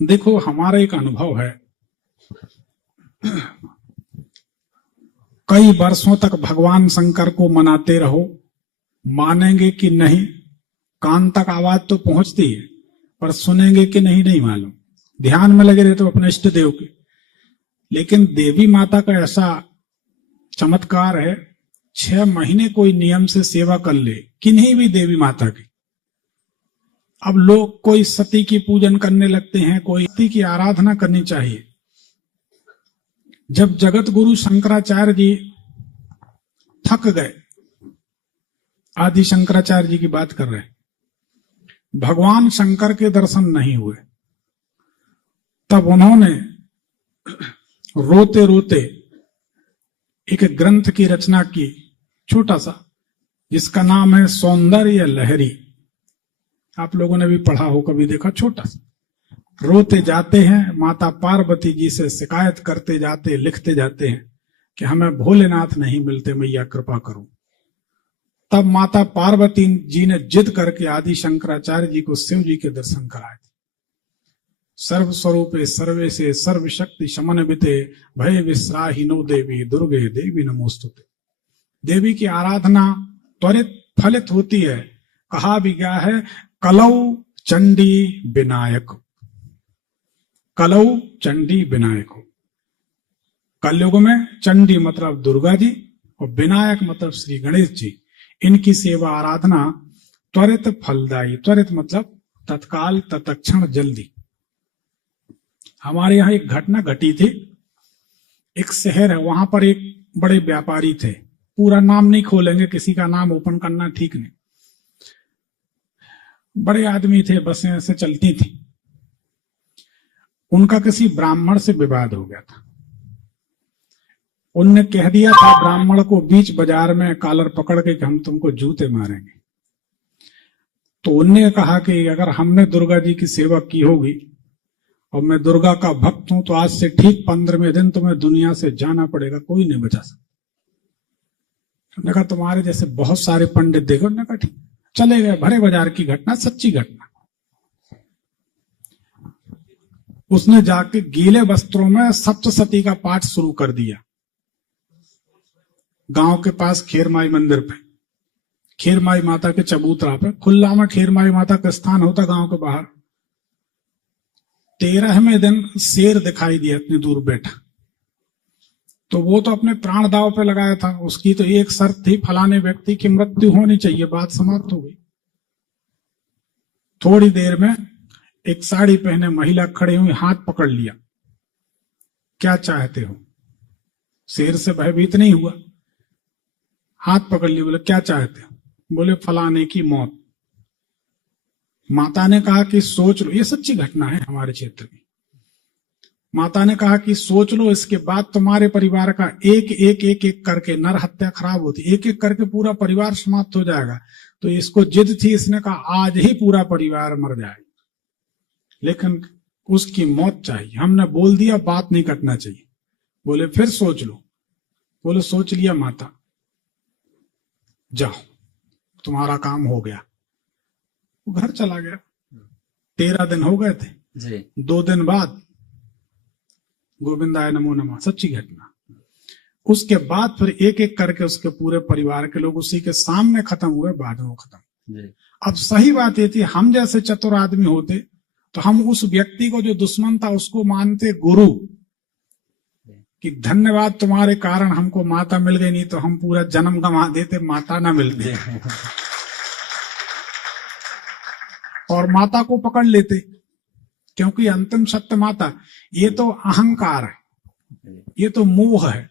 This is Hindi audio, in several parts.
देखो, हमारा एक अनुभव है, कई वर्षों तक भगवान शंकर को मनाते रहो, मानेंगे कि नहीं, कान तक आवाज तो पहुंचती है, पर सुनेंगे कि नहीं नहीं मालूम। ध्यान में लगे रहते हो अपने इष्ट देव के। लेकिन देवी माता का ऐसा चमत्कार है, 6 महीने कोई नियम से सेवा कर ले किन्हीं भी देवी माता की। अब लोग कोई सती की पूजन करने लगते हैं, कोई सती की आराधना करनी चाहिए। जब जगत गुरु शंकराचार्य जी थक गए, आदि शंकराचार्य जी की बात कर रहे हैं, भगवान शंकर के दर्शन नहीं हुए, तब उन्होंने रोते रोते एक ग्रंथ की रचना की, छोटा सा, जिसका नाम है सौंदर्य लहरी। आप लोगों ने भी पढ़ा हो, कभी देखा, छोटा सा। रोते जाते हैं, माता पार्वती जी से शिकायत करते जाते, लिखते जाते हैं कि हमें भोलेनाथ नहीं मिलते, मैया कृपा करो। तब माता पार्वती जी ने जिद करके आदि शंकराचार्य जी को शिव जी के दर्शन कराए। सर्व स्वरूपे सर्वे से सर्व शक्ति शमनविते भय विश्राहिनो देवी दुर्गे देवी नमोस्तुते। देवी की आराधना त्वरित फलित होती है। कहा भी गया है, कलौ चंडी विनायक, कलौ चंडी विनायक। कलयुग में चंडी मतलब दुर्गा जी और विनायक मतलब श्री गणेश जी। इनकी सेवा आराधना त्वरित फलदायी, त्वरित मतलब तत्काल, तत्क्षण, जल्दी। हमारे यहाँ एक घटना घटी थी। एक शहर है, वहां पर एक बड़े व्यापारी थे, पूरा नाम नहीं खोलेंगे, किसी का नाम ओपन करना ठीक नहीं। बड़े आदमी थे, बसें ऐसे चलती थी। उनका किसी ब्राह्मण से विवाद हो गया था। उनने कह दिया था ब्राह्मण को बीच बाजार में कॉलर पकड़ के कि हम तुमको जूते मारेंगे। तो उनने कहा कि अगर हमने दुर्गा जी की सेवा की होगी और मैं दुर्गा का भक्त हूं, तो आज से ठीक 15वें दिन तुम्हें दुनिया से जाना पड़ेगा, कोई नहीं बचा सकता। उन्होंने कहा तुम्हारे जैसे बहुत सारे पंडित देखो। उन्होंने कहा ठीक। चले गए। भरे बाजार की घटना, सच्ची घटना। उसने जाके गीले वस्त्रों में सप्तशती का पाठ शुरू कर दिया। गांव के पास खेरमाई मंदिर पे, खेरमाई माता के चबूतरा पे, खुला में खेरमाई माता का स्थान होता गांव के बाहर। 13वें दिन शेर दिखाई दिया इतनी दूर बैठा। तो वो तो अपने प्राण दांव पे लगाया था। उसकी तो एक शर्त थी, फलाने व्यक्ति की मृत्यु होनी चाहिए। बात समाप्त हो गई। थोड़ी देर में एक साड़ी पहने महिला खड़ी हुई, हाथ पकड़ लिया। क्या चाहते हो? शेर से भयभीत नहीं हुआ, हाथ पकड़ लिया। बोले क्या चाहते हो? बोले फलाने की मौत। माता ने कहा कि सोच लो, ये सच्ची घटना है हमारे क्षेत्र में। माता ने कहा कि सोच लो, इसके बाद तुम्हारे परिवार का एक एक एक एक करके नर हत्या खराब होती, एक एक करके पूरा परिवार समाप्त हो जाएगा। तो इसको जिद थी, इसने कहा आज ही पूरा परिवार मर जाए, लेकिन उसकी मौत चाहिए। हमने बोल दिया बात नहीं कटना चाहिए। बोले फिर सोच लो। बोले सोच लिया माता, जाओ तुम्हारा काम हो गया। वो घर चला गया। 13 दिन हो गए थे जी। 2 दिन बाद गोविंदाय नमो नमः, सच्ची घटना। उसके बाद फिर एक एक करके उसके पूरे परिवार के लोग उसी के सामने खत्म हुए, बाद में खत्म जी। अब सही बात ये थी, हम जैसे चतुर आदमी होते तो हम उस व्यक्ति को जो दुश्मन था उसको मानते गुरु, कि धन्यवाद तुम्हारे कारण हमको माता मिल गई, नहीं तो हम पूरा जन्म गंवा देते, माता ना मिलती। और माता को पकड़ लेते, क्योंकि अंतिम सत्य माता। ये तो अहंकार है, ये तो मोह है।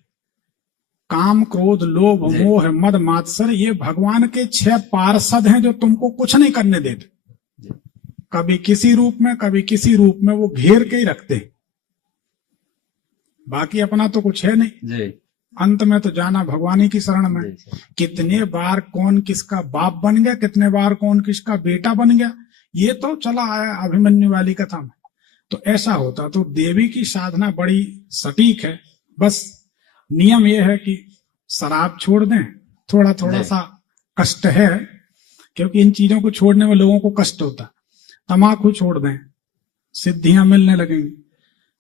काम, क्रोध, लोभ, मोह, मद, मात्सर्य, ये भगवान के 6 पार्षद हैं जो तुमको कुछ नहीं करने देते। कभी किसी रूप में, कभी किसी रूप में वो घेर के ही रखते हैं। बाकी अपना तो कुछ है नहीं जी। अंत में तो जाना भगवान की शरण में। कितने बार कौन किसका बाप बन गया, कितने बार कौन किसका बेटा बन गया, ये तो चला आया अभिमन्यु वाली कथा में। तो ऐसा होता। तो देवी की साधना बड़ी सटीक है। बस नियम यह है कि शराब छोड़ दें। थोड़ा थोड़ा सा कष्ट है, क्योंकि इन चीजों को छोड़ने में लोगों को कष्ट होता। तम्बाकू छोड़ दें, सिद्धियां मिलने लगेंगी।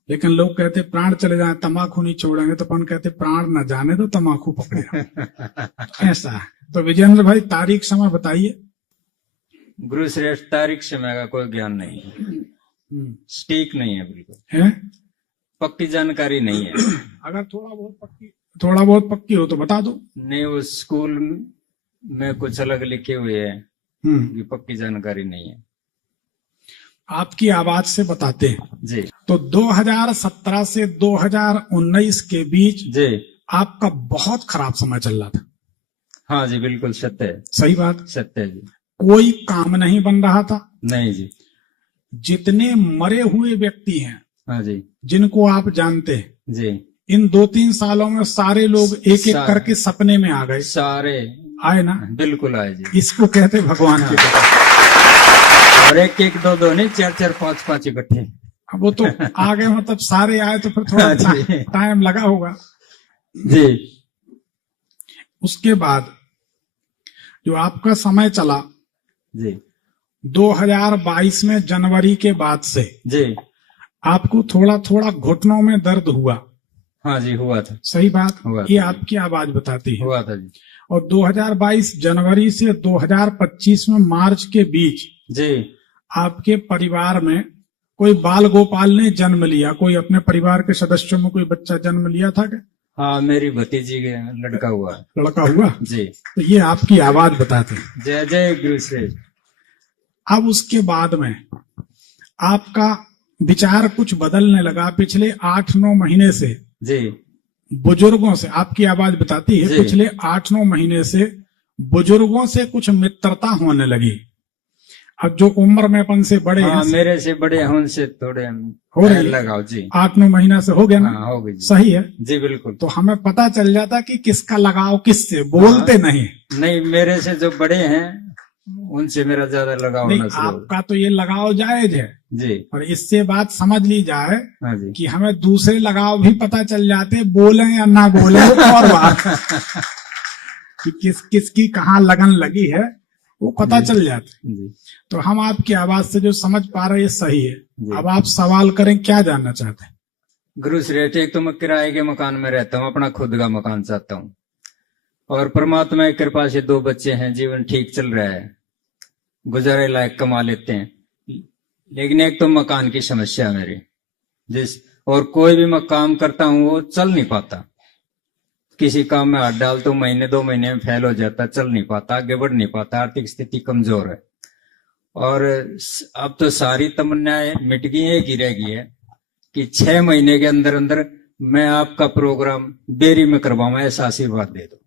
लेकिन लोग कहते प्राण चले जाए तम्बाकू नहीं छोड़ेंगे, तो अपन कहते प्राण न जाने तो तम्बाकू पकड़े। ऐसा है। तो विजेंद्र भाई तारीख समय बताइए। गुरु श्रेष्ठ, तारीख समय का कोई ज्ञान नहीं है, सटीक नहीं है, बिल्कुल है, पक्की जानकारी नहीं है। अगर थोड़ा बहुत पक्की हो तो बता दो। नहीं, वो स्कूल में कुछ अलग लिखे हुए है, ये पक्की जानकारी नहीं है। आपकी आवाज से बताते हैं जी। तो 2017 से 2019 के बीच जी आपका बहुत खराब समय चल रहा था। हाँ जी, बिल्कुल सत्य है। सही बात। सत्य है जी। कोई काम नहीं बन रहा था। नहीं जी। जितने मरे हुए व्यक्ति हैं, हाँ जी, जिनको आप जानते हैं जी, इन 2-3 सालों में सारे लोग एक एक करके सपने में आ गए। सारे आए ना? बिल्कुल आए जी। इसको कहते भगवान की कृपा। और एक एक दो दो नहीं, 4-4 5-5 इकट्ठे। अब वो तो आ गए, मतलब सारे आए तो फिर थोड़ा टाइम लगा होगा जी। उसके बाद जो आपका समय चला जी, 2022 में जनवरी के बाद से जी, आपको थोड़ा थोड़ा घुटनों में दर्द हुआ। हाँ जी, हुआ था। सही बात। हुआ ये आपकी आवाज बताती है। हुआ था जी। और 2022 जनवरी से 2025 में मार्च के बीच जी, आपके परिवार में कोई बाल गोपाल ने जन्म लिया? कोई अपने परिवार के सदस्यों में कोई बच्चा जन्म लिया था क्या? हाँ, मेरी भतीजी के लड़का हुआ। लड़का हुआ जी। तो ये आपकी आवाज बताते हैं। जय जय गुरु श्रेष्ठ। अब उसके बाद में आपका विचार कुछ बदलने लगा। पिछले 8-9 महीने से जी, बुजुर्गों से, आपकी आवाज बताती है, पिछले 8-9 महीने से बुजुर्गों से कुछ मित्रता होने लगी। अब जो उम्र में अपन से बड़े हैं, मेरे से बड़े हैं, उनसे थोड़े हो रही लगाओ जी। 8-9 महीना से हो गया ना? हो गई। सही है जी, बिल्कुल। तो हमें पता चल जाता कि किसका लगाव किससे, बोलते नहीं, मेरे से जो बड़े हैं उनसे मेरा ज्यादा लगाव नहीं। आपका तो ये लगाव जायज है जी, और इससे बात समझ ली जाए कि हमें दूसरे लगाव भी पता चल जाते, बोले या ना बोले और बात कि किसकी कहाँ लगन लगी है वो पता चल जाते। तो हम आपकी आवाज से जो समझ पा रहे हैं सही है। अब आप सवाल करें, क्या जानना चाहते हैं? गुरु श्रेष्ठ, एक तो मैं किराए के मकान में रहता हूँ, अपना खुद का मकान चाहता हूँ, और परमात्मा की कृपा से 2 बच्चे हैं, जीवन ठीक चल रहा है, गुजारे लायक कमा लेते हैं। लेकिन एक तो मकान की समस्या है मेरी, और कोई भी मैं काम करता हूँ वो चल नहीं पाता। किसी काम में हाथ डाल तो महीने 2 महीने में फेल हो जाता, चल नहीं पाता, आगे बढ़ नहीं पाता, आर्थिक स्थिति कमजोर है। और अब तो सारी तमन्नाएं मिट गई, एक ही रह गई है कि 6 महीने के अंदर अंदर मैं आपका प्रोग्राम बेरी में करवाऊं, ऐसा आशीर्वाद दे दो।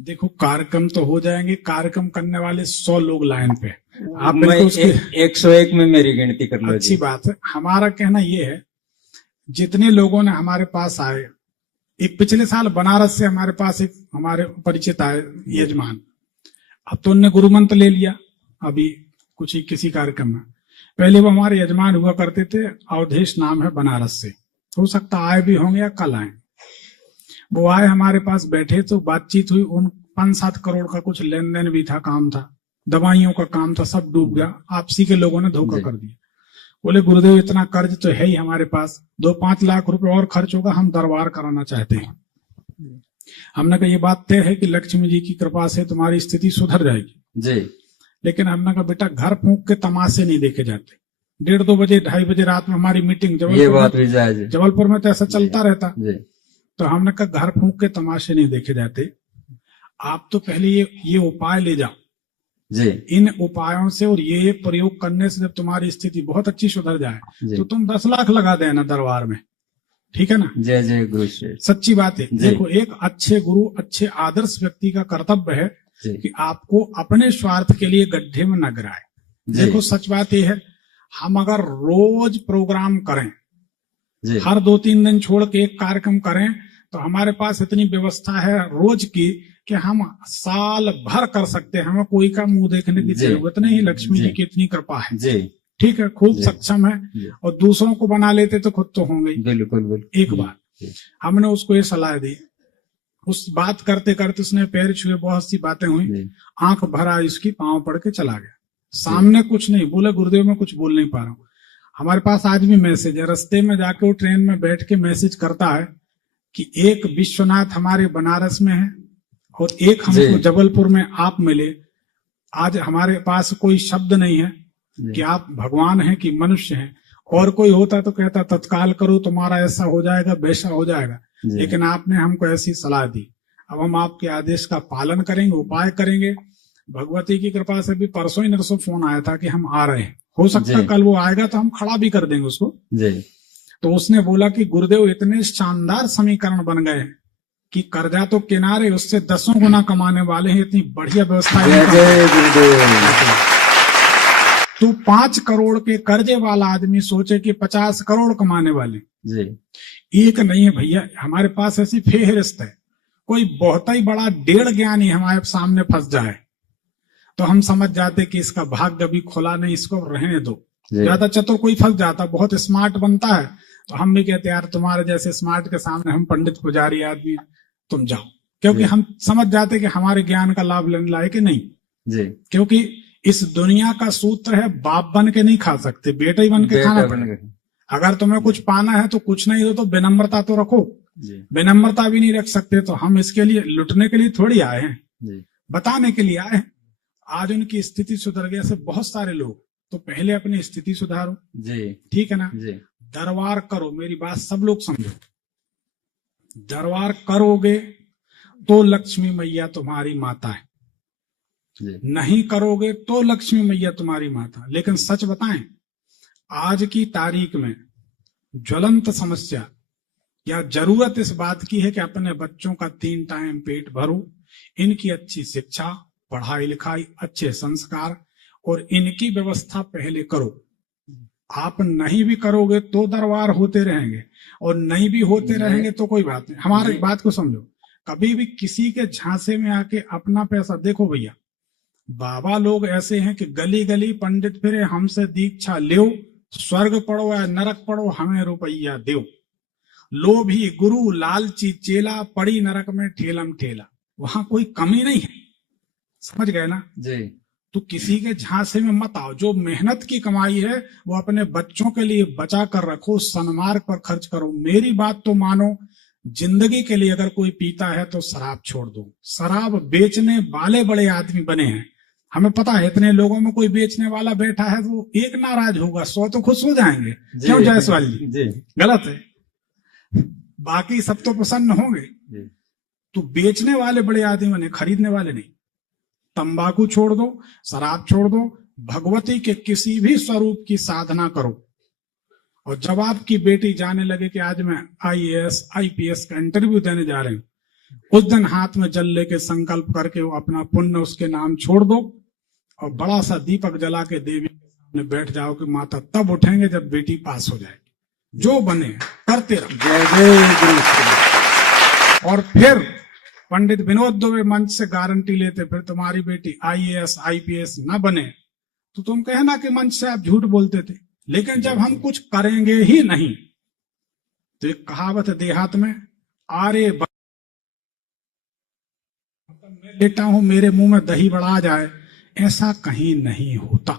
देखो, कार्यक्रम तो हो जाएंगे, कार्यक्रम करने वाले 100 लोग लाइन पे, आप मैं 101 में मेरी गिनती कर लो। अच्छी बात है। हमारा कहना ये है, जितने लोगों ने हमारे पास आए, एक पिछले साल बनारस से हमारे पास एक हमारे परिचित आए यजमान, अब तो उनने गुरु मंत्र ले लिया अभी कुछ ही किसी कार्यक्रम में। पहले वो हमारे यजमान हुआ करते थे, अवधेश नाम है, बनारस से, हो सकता आए भी होंगे या कल आए। वो आए, हमारे पास बैठे तो बातचीत हुई। उन 5-7 करोड़ का कुछ लेन देन भी था, काम था, दवाइयों का काम था, सब डूब गया। आपसी के लोगों ने धोखा कर दिया। बोले गुरुदेव इतना कर्ज तो है ही हमारे पास, 2-5 लाख रुपए और खर्च होगा, हम दरबार कराना चाहते हैं। हमने कहा ये बात तय है कि लक्ष्मी जी की कृपा से तुम्हारी स्थिति सुधर जाएगी जी। लेकिन हमने कहा बेटा, घर फूंक के तमाशे नहीं देखे जाते। 1:30-2 बजे 2:30 बजे रात में हमारी मीटिंग जबलपुर में तो ऐसा चलता रहता। तो हमने कहा घर फूंक के तमाशे नहीं देखे जाते, आप तो पहले ये उपाय ले जाओ जी। इन उपायों से और ये प्रयोग करने से जब तुम्हारी स्थिति बहुत अच्छी सुधर जाए तो तुम 10 लाख लगा देना दरबार में, ठीक है ना? जय जय गुरु। सच्ची बात है। देखो, एक अच्छे गुरु, अच्छे आदर्श व्यक्ति का कर्तव्य है कि आपको अपने स्वार्थ के लिए गड्ढे में न गिराए। देखो, सच बात यह है, हम अगर रोज प्रोग्राम करें, हर 2-3 दिन छोड़ के एक कार्यक्रम करें, तो हमारे पास इतनी व्यवस्था है रोज की कि हम साल भर कर सकते हैं। हमें कोई का मुंह देखने की जरूरत नहीं। लक्ष्मी जी की इतनी कृपा है जी। ठीक है, खूब सक्षम है, और दूसरों को बना लेते तो खुद तो होंगे। बिल्कुल। एक बार हमने उसको ये सलाह दी, उस बात करते करते उसने पैर छुए, बहुत सी बातें हुई, आंख भरा, इसकी पांव पड़ के चला गया। सामने कुछ नहीं बोले, गुरुदेव मैं कुछ बोल नहीं पा रहा हूँ। हमारे पास आज भी मैसेज है, रास्ते में जाके वो ट्रेन में बैठ के मैसेज करता है कि एक विश्वनाथ हमारे बनारस में है और एक हमको जी। जबलपुर में आप मिले। आज हमारे पास कोई शब्द नहीं है जी। कि आप भगवान हैं कि मनुष्य हैं। और कोई होता तो कहता तत्काल करो, तुम्हारा ऐसा हो जाएगा, वैसा हो जाएगा। जी। लेकिन आपने हमको ऐसी सलाह दी, अब हम आपके आदेश का पालन करेंगे, उपाय करेंगे। भगवती की कृपा से भी परसों ही नरसों फोन आया था कि हम आ रहे हैं, हो सकता है जी। कल वो आएगा तो हम खड़ा भी कर देंगे उसको। जी। तो उसने बोला कि गुरुदेव इतने शानदार समीकरण बन गए कि कर्जा तो किनारे, उससे 10 गुना कमाने वाले हैं, इतनी बढ़िया व्यवस्था है जय इनका। जय गुरुदेव। तू 5 करोड़ के कर्जे वाला आदमी सोचे कि 50 करोड़ कमाने वाले। जी। एक नहीं है भैया, हमारे पास ऐसी फेहरिस्त है। कोई बहुत ही बड़ा 1.5 ज्ञानी हमारे सामने फंस जाए तो हम समझ जाते कि इसका भाग्य अभी खुला नहीं, इसको रहने दो। जी। ज्यादा चतुर कोई फंस जाता, बहुत स्मार्ट बनता है, तो हम भी कहते यार तुम्हारे जैसे स्मार्ट के सामने हम पंडित पुजारी आदमी, तुम जाओ। क्योंकि जी। हम समझ जाते कि हमारे ज्ञान का लाभ लेने लायक नहीं। जी। क्योंकि इस दुनिया का सूत्र है, बाप बन के नहीं खा सकते, बेटा ही बन के खाना बेटा बन पड़ेगा। गए। अगर तुम्हें कुछ पाना है तो कुछ नहीं दो तो विनम्रता तो रखो। जी। विनम्रता भी नहीं रख सकते तो हम इसके लिए लुटने के लिए थोड़ी आए हैं, जी। बताने के लिए आए हैं। आज उनकी स्थिति सुधर गई, ऐसे बहुत सारे लोग। तो पहले अपनी स्थिति सुधारो, जी। ठीक है ना। जी। दरबार करो, मेरी बात सब लोग समझो। दरबार करोगे तो लक्ष्मी मैया तुम्हारी माता है, जी। नहीं करोगे तो लक्ष्मी मैया तुम्हारी माता। लेकिन सच बताएं, आज की तारीख में ज्वलंत समस्या या जरूरत इस बात की है कि अपने बच्चों का 3 टाइम पेट भरो, इनकी अच्छी शिक्षा, पढ़ाई लिखाई, अच्छे संस्कार और इनकी व्यवस्था पहले करो। आप नहीं भी करोगे तो दरबार होते रहेंगे, और नहीं भी होते रहेंगे तो कोई बात नहीं। हमारी बात को समझो, कभी भी किसी के झांसे में आके अपना पैसा, देखो भैया बाबा लोग ऐसे हैं कि गली गली पंडित फिरे, हमसे दीक्षा लो, स्वर्ग पढ़ो या नरक पढ़ो, हमें रुपया दो। लोभी गुरु लालची चेला, पड़ी नरक में ठेलम ठेला। वहां कोई कमी नहीं है, समझ गए ना। जी। तो किसी के झांसे में मत आओ। जो मेहनत की कमाई है वो अपने बच्चों के लिए बचा कर रखो, सन्मार्ग पर खर्च करो। मेरी बात तो मानो, जिंदगी के लिए अगर कोई पीता है तो शराब छोड़ दो। शराब बेचने वाले बड़े आदमी बने हैं, हमें पता है। इतने लोगों में कोई बेचने वाला बैठा है तो एक नाराज होगा, 100 तो खुश हो जाएंगे। क्यों जायसवाल जी? जी। गलत है, बाकी सब तो प्रसन्न होंगे। जी। तो बेचने वाले बड़े आदमी बने, खरीदने वाले नहीं। तंबाकू छोड़ दो, शराब छोड़ दो, भगवती के किसी भी स्वरूप की साधना करो। और जब आपकी बेटी जाने लगे कि आज मैं IAS IPS का इंटरव्यू देने जा रही हूं, उस दिन हाथ में जल लेके संकल्प करके वो अपना पुण्य उसके नाम छोड़ दो और बड़ा सा दीपक जला के देवी के सामने बैठ जाओ कि माता तब उठेंगे जब बेटी पास हो जाएगी। जो बने करते रहो। जय जय गुरु। और फिर पंडित विनोद दुबे मंच से गारंटी लेते, फिर तुम्हारी बेटी IAS IPS न बने तो तुम कहना कि मंच से आप झूठ बोलते थे। लेकिन जब हम कुछ करेंगे ही नहीं, तो एक कहावत है देहात में, आरे मैं लेटा हूं मेरे मुंह में दही बढ़ा जाए, ऐसा कहीं नहीं होता।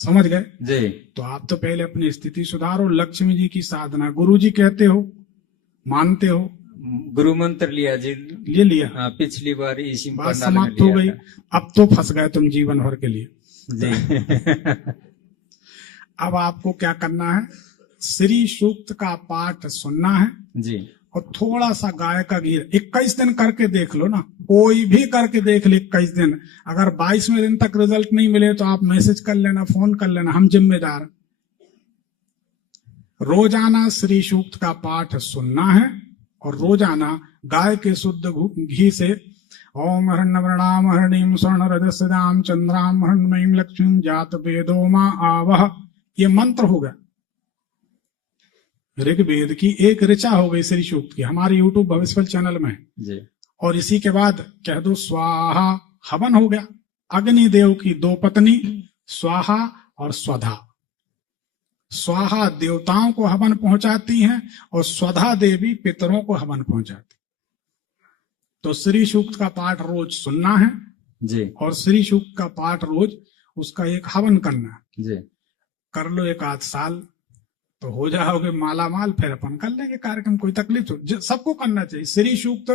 समझ गए? जी। तो आप तो पहले अपनी स्थिति सुधारो, लक्ष्मी जी की साधना, गुरु जी कहते हो, मानते हो, गुरु मंत्र लिया जी। ले लिया, हाँ, पिछली बार इसी बात पंडाल में समाप्त हो लिया गई। था। अब तो फंस गए तुम जीवन भर के लिए। जी। अब आपको क्या करना है, श्री सूक्त का पाठ सुनना है जी। और थोड़ा सा गाय का घी 21 दिन करके देख लो ना, कोई भी करके देख ले 21 दिन। अगर 22वें दिन तक रिजल्ट नहीं मिले तो आप मैसेज कर लेना, फोन कर लेना, हम जिम्मेदार। रोजाना श्री सूक्त का पाठ सुनना है और रोजाना गाय के शुद्ध घी से ओम हरणवर्णाम हरणीम स्वर्ण रजस्याम चंद्राम हरणमयीम लक्ष्मीम जात वेदो मां आवह, ये मंत्र होगा। ऋग्वेद की एक ऋचा हो गई श्री सूक्त की, हमारे यूट्यूब भविष्यफल चैनल में। जी। और इसी के बाद कह दो स्वाहा, हवन हो गया। अग्निदेव की 2 पत्नी स्वाहा और स्वधा। स्वाहा देवताओं को हवन पहुंचाती हैं और स्वधा देवी पितरों को हवन पहुंचाती। तो श्री सूक्त का पाठ रोज सुनना है जी। और श्री सूक्त का पाठ रोज उसका एक हवन करना है। जी। कर लो 1 आध साल तो हो जाओगे माला माल, फिर अपन कर लेंगे कार्यक्रम, कोई तकलीफ हो। सबको करना चाहिए। श्री सूक्त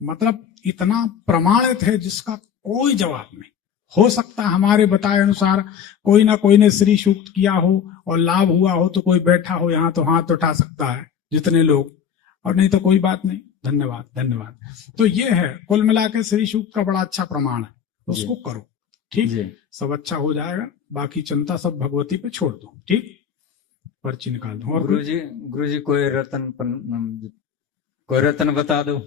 मतलब इतना प्रमाणित है जिसका कोई जवाब नहीं। हो सकता हमारे बताए अनुसार कोई ना कोई ने श्री सूक्त किया हो और लाभ हुआ हो, तो कोई बैठा हो यहाँ तो हाथ उठा सकता है जितने लोग, और नहीं तो कोई बात नहीं। धन्यवाद धन्यवाद। तो ये है कुल मिला के श्री सूक्त का बड़ा अच्छा प्रमाण है, उसको करो, ठीक है, सब अच्छा हो जाएगा। बाकी चिंता सब भगवती पे छोड़ दो, ठीक। पर्ची निकाल दो। और गुरु जी कोई रतन बता दो।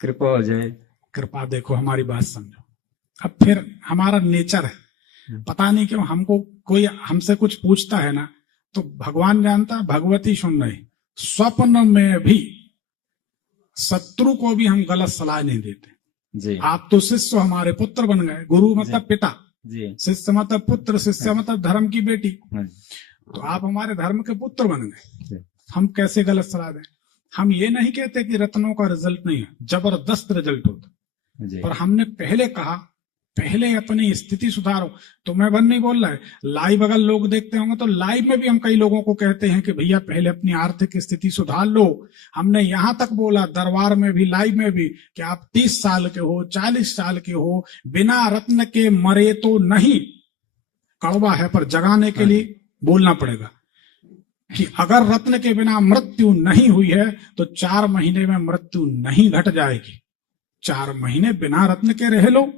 कृपा हो जाए। कृपा देखो हमारी बात समझो। अब फिर हमारा नेचर है, पता नहीं क्यों हमको कोई हमसे कुछ पूछता है ना तो भगवान जानता, भगवती सुन रही, स्वप्न में भी शत्रु को भी हम गलत सलाह नहीं देते जी। आप तो शिष्य हमारे पुत्र बन गए, गुरु मतलब पिता जी, शिष्य मतलब पुत्र, शिष्य मतलब धर्म की बेटी, तो आप हमारे धर्म के पुत्र बन गए, हम कैसे गलत सलाह दें। हम ये नहीं कहते कि रत्नों का रिजल्ट नहीं है, जबरदस्त रिजल्ट होता, पर हमने पहले कहा पहले अपनी स्थिति सुधारो। तो मैं बन नहीं बोल रहा है, लाइव अगर लोग देखते होंगे तो लाइव में भी हम कई लोगों को कहते हैं कि भैया पहले अपनी आर्थिक स्थिति सुधार लो। हमने यहां तक बोला दरबार में भी लाइव में भी कि आप 30 साल के हो 40 साल के हो, बिना रत्न के मरे तो नहीं। कड़वा है पर जगाने के लिए बोलना पड़ेगा कि अगर रत्न के बिना मृत्यु नहीं हुई है तो 4 महीने में मृत्यु नहीं घट जाएगी। 4 महीने बिना रत्न के रह लो,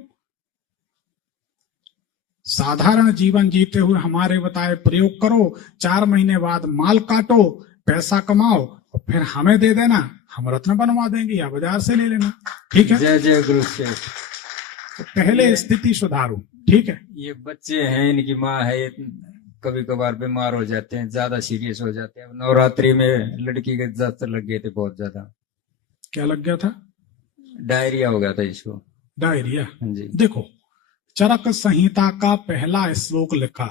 साधारण जीवन जीते हुए हमारे बताए प्रयोग करो, 4 महीने बाद माल काटो, पैसा कमाओ और फिर हमें दे देना, हम रत्न बनवा देंगे या बाजार से ले लेना, ठीक है। जय जय गुरु से। तो पहले स्थिति सुधारो, ठीक है। ये बच्चे हैं, इनकी माँ है, कभी कभार बीमार हो जाते हैं, ज्यादा सीरियस हो जाते हैं। नवरात्रि में लड़की के दस्त लग गए थे बहुत ज्यादा। क्या लग गया था? डायरिया हो गया था इसको। डायरिया जी। देखो चरक संहिता का पहला श्लोक लिखा,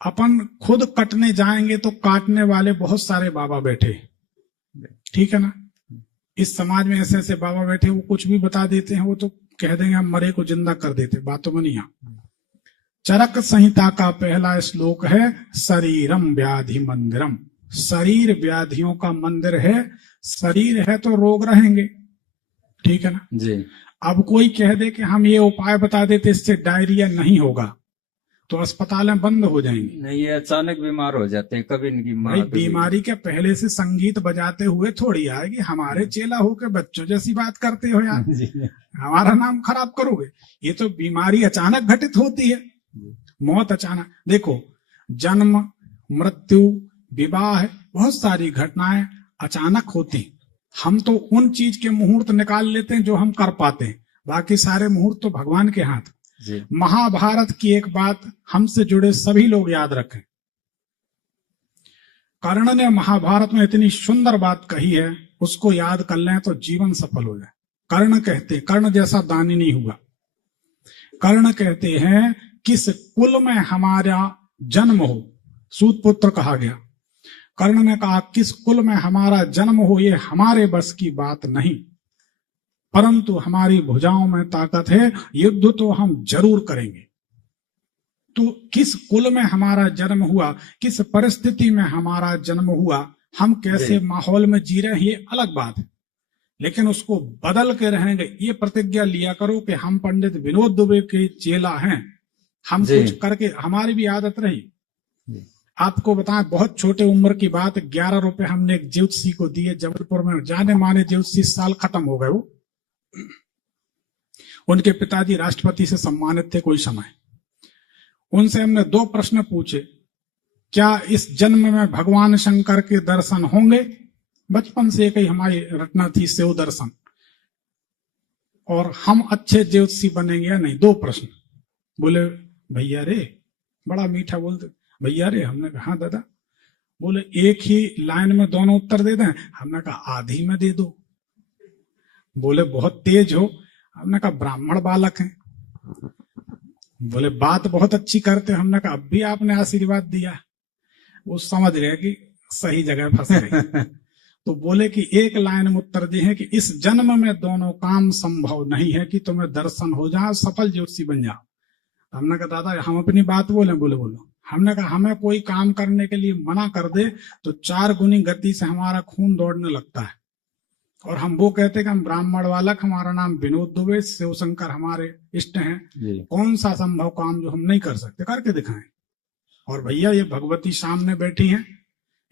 अपन खुद कटने जाएंगे तो काटने वाले बहुत सारे बाबा बैठे, ठीक है ना। इस समाज में ऐसे ऐसे बाबा बैठे, वो कुछ भी बता देते हैं, वो तो कह देंगे हम मरे को जिंदा कर देते, बातों में नहीं आ। चरक संहिता का पहला श्लोक है शरीरम व्याधि मंदिरम। शरीर व्याधियों का मंदिर है, शरीर है तो रोग रहेंगे, ठीक है ना जी। अब कोई कह दे कि हम ये उपाय बता देते इससे डायरिया नहीं होगा, तो अस्पतालें बंद हो जाएंगी। नहीं, ये अचानक बीमार हो जाते हैं, कभी इनकी माँ भाई बीमारी के पहले से संगीत बजाते हुए थोड़ी आएगी। हमारे चेला होके बच्चों जैसी बात करते हो यार, हमारा नाम खराब करोगे। ये तो बीमारी अचानक घटित होती है, मौत अचानक। देखो जन्म मृत्यु विवाह बहुत सारी घटनाएं अचानक होती। हम तो उन चीज के मुहूर्त निकाल लेते हैं जो हम कर पाते हैं, बाकी सारे मुहूर्त तो भगवान के हाथ। महाभारत की एक बात हमसे जुड़े सभी लोग याद रखें, कर्ण ने महाभारत में इतनी सुंदर बात कही है, उसको याद कर लें तो जीवन सफल हो जाए। कर्ण कहते, कर्ण जैसा दानी नहीं हुआ। कर्ण कहते हैं किस कुल में हमारा जन्म हो, सूत पुत्र कहा गया। कर्ण ने कहा किस कुल में हमारा जन्म हो ये हमारे बस की बात नहीं, परंतु हमारी भुजाओं में ताकत है, युद्ध तो हम जरूर करेंगे। तो किस कुल में हमारा जन्म हुआ, किस परिस्थिति में हमारा जन्म हुआ, हम कैसे माहौल में जी रहे हैं ये अलग बात है, लेकिन उसको बदल के रहेंगे। ये प्रतिज्ञा लिया करो कि हम पंडित विनोद दुबे के चेला हैं, हम कुछ करके, हमारी भी आदत रही। आपको बताएं बहुत छोटे उम्र की बात, 11 रुपए हमने एक ज्योतिषी को दिए जबलपुर में, जाने माने ज्योतिषी, साल खत्म हो गए वो। उनके पिताजी राष्ट्रपति से सम्मानित थे कोई समय। उनसे हमने 2 प्रश्न पूछे, क्या इस जन्म में भगवान शंकर के दर्शन होंगे? बचपन से एक ही हमारी रटना थी, शिव दर्शन। और हम अच्छे ज्योतिषी बनेंगे या नहीं, 2 प्रश्न। बोले भैया रे, बड़ा मीठा बोलते, भैया रे। हमने कहा हाँ दादा। बोले एक ही लाइन में दोनों उत्तर दे दें? हमने कहा आधी में दे दो। बोले बहुत तेज हो। हमने कहा ब्राह्मण बालक हैं। बोले बात बहुत अच्छी करते। हमने कहा अब भी आपने आशीर्वाद दिया। वो समझ रहे कि सही जगह फंस गए। तो बोले कि एक लाइन में उत्तर दिए हैं कि इस जन्म में दोनों काम संभव नहीं है कि तुम्हें दर्शन हो जाए, सफल ज्योतिषी बन जाओ। हमने कहा दादा हम अपनी बात बोले, बोले बोलो। हमने कहा हमें कोई काम करने के लिए मना कर दे तो 4 गुनी गति से हमारा खून दौड़ने लगता है, और हम वो कहते हैं कि हम ब्राह्मण बालक, हमारा नाम विनोद दुबे, शिव शंकर हमारे इष्ट हैं, कौन सा संभव काम जो हम नहीं कर सकते, करके दिखाएं। और भैया ये भगवती सामने बैठी हैं,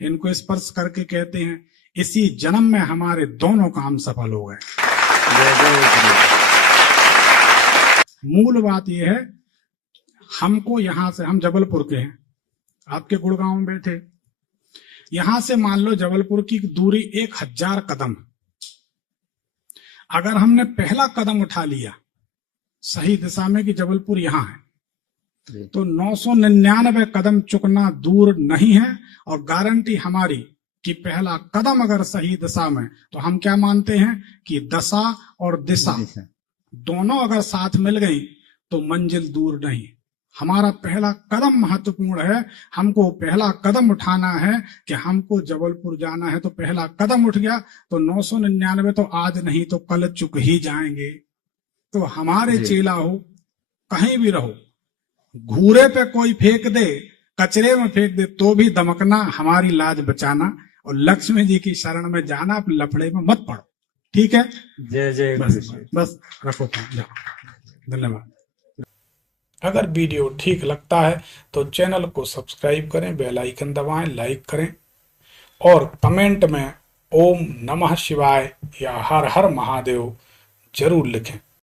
इनको स्पर्श करके कहते हैं इसी जन्म में हमारे दोनों काम सफल हो गए। मूल बात यह है, हमको यहां से, हम जबलपुर के हैं, आपके गुड़गांव में बैठे, यहां से मान लो जबलपुर की दूरी 1000 कदम। अगर हमने पहला कदम उठा लिया सही दिशा में कि जबलपुर यहां है, तो 999 कदम चुकना दूर नहीं है। और गारंटी हमारी कि पहला कदम अगर सही दिशा में, तो हम क्या मानते हैं कि दशा और दिशा दोनों अगर साथ मिल गई तो मंजिल दूर नहीं। हमारा पहला कदम महत्वपूर्ण है, हमको पहला कदम उठाना है कि हमको जबलपुर जाना है, तो पहला कदम उठ गया तो 999 तो आज नहीं तो कल चुक ही जाएंगे। तो हमारे चेला हो, कहीं भी रहो, घूरे पे कोई फेंक दे, कचरे में फेंक दे, तो भी दमकना, हमारी लाज बचाना, और लक्ष्मी जी की शरण में जाना, अपने लफड़े में मत पड़ो। ठीक है, जय जय बस रखो, जाओ। धन्यवाद। अगर वीडियो ठीक लगता है तो चैनल को सब्सक्राइब करें, बेल आइकन दबाएं, लाइक करें, और कमेंट में ओम नमः शिवाय या हर हर महादेव जरूर लिखें।